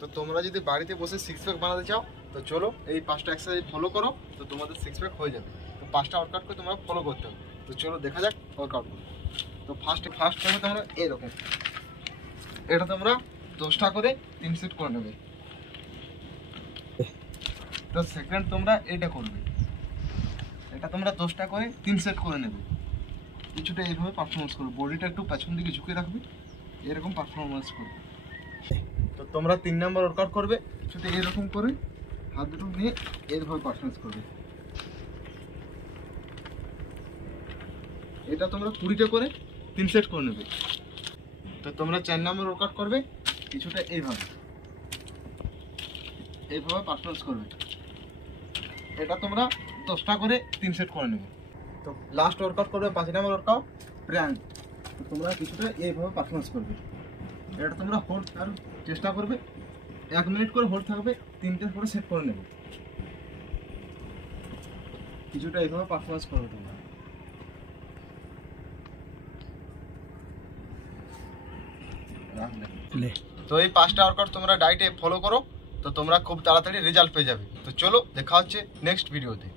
তো তোমরা যদি বাড়িতে বসে সিক্স প্যাক বানাতে চাও তো চলো এই 5টা এক্সারসাইজ ফলো করো, তো তোমাদের সিক্স প্যাক হয়ে যাবে। তো 5টা ওয়ার্কআউট করে তোমরা ফলো করতে হবে। তো চলো দেখা যাক ওয়ার্কআউটগুলো। তো ফার্স্ট টাইমে তোমরা এরকম, এটা তোমরা 10টা করে 3 সেট করে নেবে। তো সেকেন্ড তোমরা এটা করবে, এটা তোমরা 10টা করে 3 সেট করে নেবে। কিছুটা এইভাবে পারফরমেন্স করবে, বডিটা একটু পেছন দিকে ঝুঁকে রাখবে, এরকম পারফরমেন্স করবে। তো তোমরা 3 নম্বর ওয়ার্কআউট করবে, কিছুটা এরকম করে হাত দুটো নিয়ে এইভাবে পারফরমেন্স করবে। এটা তোমরা 20টা করে 3 সেট করে নেবে। তো তোমরা 4 নম্বর ওয়ার্কআউট করবে, কিছুটা এইভাবে পারফরমেন্স করবে। এটা তোমরা 10টা করে 3 সেট করে নেবে। তো লাস্ট ওয়ার্কআউট করবে 5 নম্বর ওয়ার্কআউট প্র্যাঙ্ক। তো তোমরা কিছুটা এইভাবে পারফরমেন্স করবে। এটা তোমরা হোল্ড করার চেষ্টা করবে, 1 মিনিট করে হোল্ড থাকবে, 3টে করে সেট করে নেবে। কিছুটা এইভাবে পারফরমেন্স করবে তোমরা। তো এই 5টা ওয়ার্কআউট তোমরা ডায়েটে ফলো করো, তো তোমরা খুব তাড়াতাড়ি রেজাল্ট পেয়ে যাবে। তো চলো দেখা হচ্ছে নেক্সট ভিডিওতে।